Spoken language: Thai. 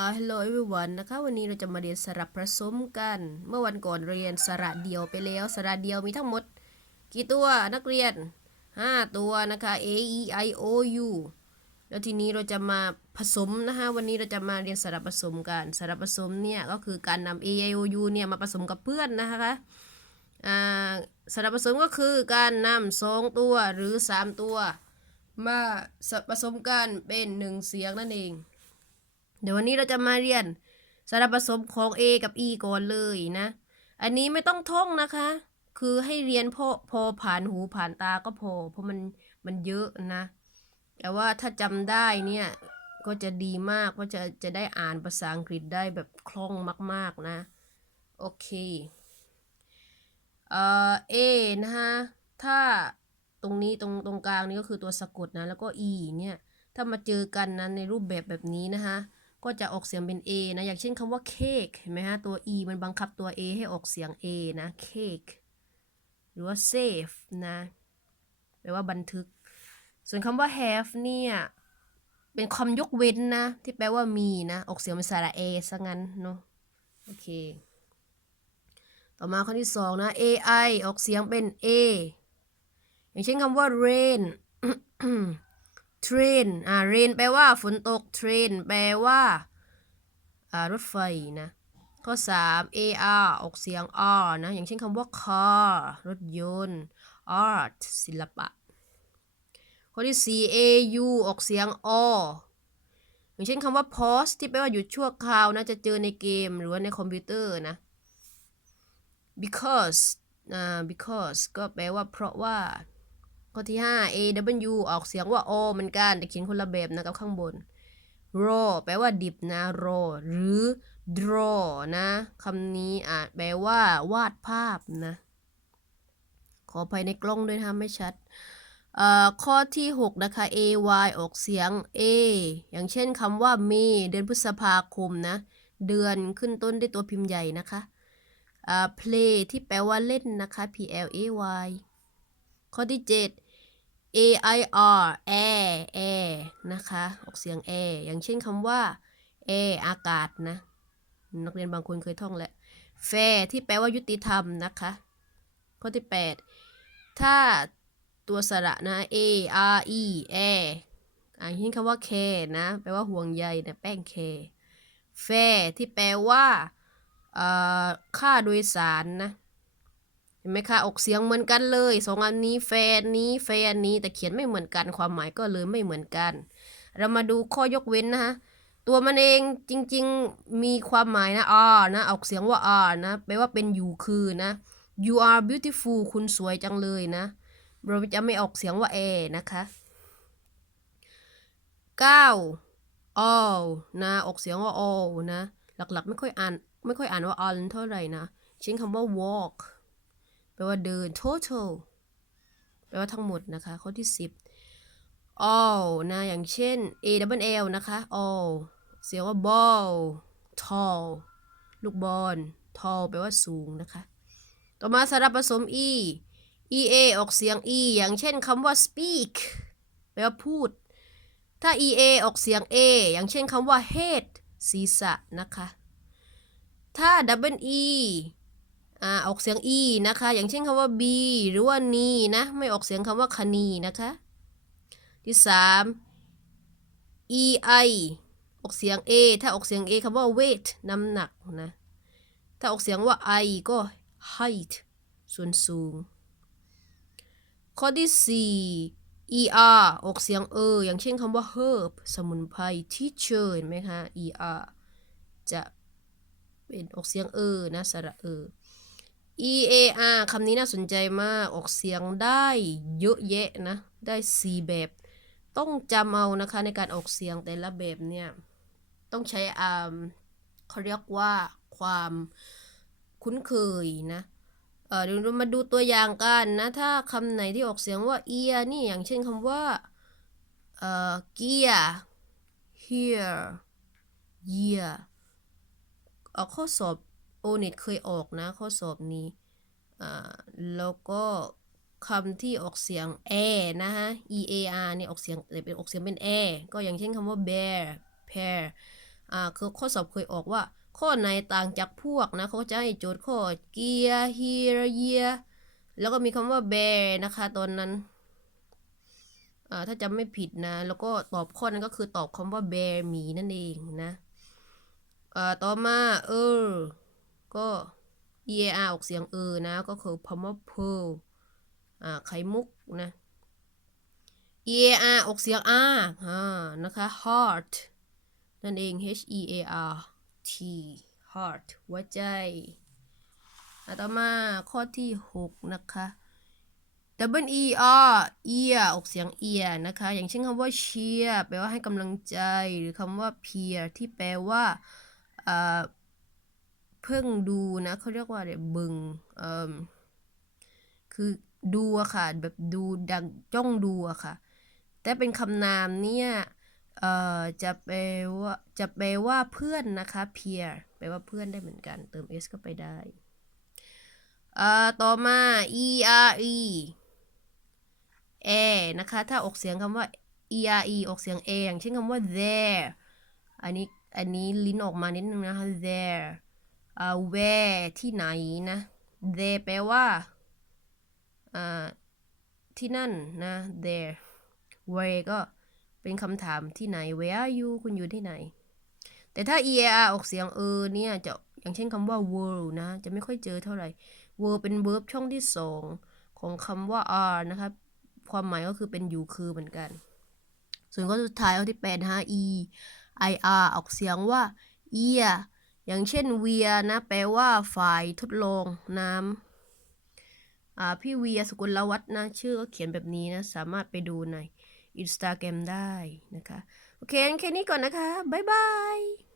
อ่า hello everyone นะคะ วันนี้เราจะมาเรียนสระผสมกัน เมื่อวันก่อนเรียนสระเดียวไปแล้ว สระเดียวมีทั้งหมด กี่ตัวนักเรียน 5 ตัวนะคะ a e i o u แล้วทีนี้เราจะมาผสมนะคะ วันนี้เราจะมาเรียนสระผสมกัน สระผสมเนี่ยก็คือการนำ a i o u เนี่ยมาผสมกับเพื่อนนะคะอ่าสระผสมก็คือการนำสองตัวหรือ 3 ตัว มาผสมกันเป็นหนึ่งเสียงนั่นเอง เดี๋ยววันนี้เราจะมาเรียนสารผสมของ A กับ E ก่อนเลยนะ อันนี้ไม่ต้องท่องนะคะ คือให้เรียนพอพอผ่านหูผ่านตาก็พอ เพราะมันมันเยอะนะ แต่ว่าถ้าจำได้เนี่ย ก็จะดีมากเพราะจะจะได้อ่านภาษาอังกฤษได้แบบคล่องมาก ๆนะ โอเค เอ่อ A นะคะถ้าตรงนี้ตรงตรงกลางนี่ก็คือตัวสะกดนะ แล้วก็ E เนี่ย ถ้ามาเจอกันนะในรูปแบบแบบนี้นะคะ ก็จะออกเสียงเป็น A นะ อย่างเช่นคำว่าเค้กเห็นไหมฮะ ตัว E มันบังคับตัว A ให้ออกเสียง A นะเค้กหรือว่า save นะแปลว่าบันทึก ส่วนคำว่า have เนี่ยเป็นคำยกเว้นนะ ที่แปลว่ามีนะ ออกเสียงเป็นสระ A ซะงั้นเนาะโอเค ต่อมาข้อที่สองนะ AI ออกเสียงเป็น A อย่างเช่นคำว่า rain train อ่า rain แปลว่าฝนตก train แปลว่าอ่ารถไฟนะข้อ 3 AR ออกเสียง R นะ อย่างเช่นคำว่า car รถยนต์ art ศิลปะ ข้อที่ 4 AU ออกเสียง O อย่างเช่นคำว่า pause ที่แปลว่าหยุดชั่วคราวนะจะเจอในเกมหรือว่าในคอมพิวเตอร์นะ because อ่า because ก็แปลว่าเพราะว่า ข้อที่ 5 A W ออกเสียงว่า O เหมือนกัน แต่เขียนคนละแบบนะกับข้างบน raw แปลว่าดิบนะ raw หรือ draw นะคำนี้อาจแปลว่าวาดภาพนะ ขออภัยในกล้องด้วยนะคะไม่ชัดข้อที่ 6 นะคะ A Y ออกเสียง A อย่างเช่นคำว่า May เดือนพฤษภาคมนะ เดือนขึ้นต้นด้วยตัวพิมพ์ใหญ่นะคะ play ที่แปลว่าเล่นนะคะ P L A Y ข้อที่ 7 A I R air air นะคะ ออกเสียง air อย่างเช่นคำว่า air อากาศนะ นักเรียนบางคนเคยท่องและ fair ที่แปลว่ายุติธรรมนะคะ ข้อที่ 8 ถ้าตัวสระนะ A R E air อ่านเช่นคำว่า care นะ แปลว่าห่วงใยนะแป้ง care fair ที่แปลว่าค่าโดยสารนะ เห็นไหมคะออกเสียงเหมือนกันเลยสองอันนี้แฟนนี้แฟนนี้แต่เขียนไม่เหมือนกันความหมายก็เลยไม่เหมือนกัน เรามาดูข้อยกเว้นนะคะตัวมันเองจริงๆมีความหมายนะ are นะออกเสียงว่า are นะแปลว่าเป็นอยู่คือนะ you are beautiful คุณสวยจังเลยนะเราจะไม่ออกเสียงว่า a นะคะ9 all นะออกเสียงว่า all นะ หลักๆ ไม่ค่อยอ่านไม่ค่อยอ่านว่า all เท่าไหร่นะเช่นคำว่า walk ลว่าเดิน total แปลว่าทั้งหมดนะคะ ข้อที่ 10 all นะ อย่างเช่น a double l นะคะ all เสียงว่า ball tall ลูกบอล tall แปลว่าสูงนะคะ ต่อมาสระผสม e ea ออกเสียง e อย่างเช่นคำว่า speak แปลว่าพูด ถ้า ea ออกเสียง a อย่างเช่นคำว่า head ศีรษะนะคะ ถ้า double e อ่าออกเสียง e นะคะ อย่างเช่นคำว่า b หรือว่านีนะไม่ออกเสียงคำว่าคณีนะคะ ที่3 e i ออกเสียง a ถ้าออกเสียง a คำว่า weight น้ำหนักนะถ้าออกเสียงว่า i ก็ height ส่วนสูง ข้อที่ 4 er ออกเสียงเอออย่างเช่นคำว่า herb สมุนไพร teacher เห็นไหมคะ er จะเป็นออกเสียงเออนะสระเออ e a r คำนี้น่าสนใจมากออกเสียงได้เยอะแยะนะ ได้4แบบ ต้องจำเอานะคะในการออกเสียงแต่ละแบบเนี่ย ต้องใช้อ่าเขาเรียกว่าความคุ้นเคยนะเออเดี๋ยวเรามาดูตัวอย่างกันนะ ถ้าคำไหนที่ออกเสียงว่า ear นี่อย่างเช่นคำว่าเอ่อ gear here year เอ่อข้อสอบ โอเน็ตเคยออกนะข้อสอบนี้อ่แล้วก็คำที่ออกเสียงแอนะฮะ e a r เนี่ยออกเสียงแต่เป็นออกเสียงเป็นแอก็อย่างเช่นคำว่า bear pear อ่าคือข้อสอบเคยออกว่า ข้อไหนต่างจากพวกนะเขาจะให้โจทย์ข้อ gear here year แล้วก็มีคำว่า bear นะคะตอนนั้นอ่าถ้าจำไม่ผิดนะ แล้วก็ตอบข้อนั้นก็คือตอบคำว่า bear หมีนั่นเองนะอ่าต่อมาเออ ก็ ear ออกเสียงเออนะ ก็คือคำว่า pearl อ่าไข่มุกนะ ear ออกเสียง r อ่านะคะ heart นั่นเอง h e a r t heart หัวใจต่อมาข้อที่ 6 นะคะ double e r ear ออกเสียง ear นะคะ อย่างเช่นคำว่า cheer แปลว่าให้กำลังใจ หรือคำว่า peer ที่แปลว่า เพิ่งดูนะเขาเรียกว่าอะไรบึงเอ่มคือดูอะค่ะแบบดูดังจ้องดูอะค่ะ แต่เป็นคำนามเนี่ยเอ่อจะแปลว่าจะแปลว่าเพื่อนนะคะ peer แปลว่าเพื่อนได้เหมือนกัน เติม s ก็ไปได้เอ่อต่อมา e r e air นะคะ ถ้าออกเสียงคำว่า e r e ออกเสียง a อย่างเช่นคำว่า there อันนี้อันนี้ลิ้นออกมานิดนึงนะคะ there อ่า where ที่ไหนนะ there แปลว่าอ่าที่นั่นนะ there where ก็เป็นคำถามที่ไหน where are you คุณอยู่ที่ไหน แต่ถ้า ear ออกเสียงเออเนี่ยจะอย่างเช่นคำว่า world นะ จะไม่ค่อยเจอเท่าไหร่ world เป็น verb ช่องที่สองของคำว่า are นะครับความหมายก็คือเป็นอยู่คือเหมือนกัน ส่วนข้อสุดท้ายข้อที่แปดนะฮะ e i r ออกเสียงว่า ear อย่างเช่น wear นะ แปลว่าฝ่ายทดลองน้ำอ่าพี่เวียสกุลวัฒนะ ชื่อก็เขียนแบบนี้นะ สามารถไปดูใน Instagram ได้นะคะ โอเคแค่นี้ก่อนนะคะ บ๊ายบาย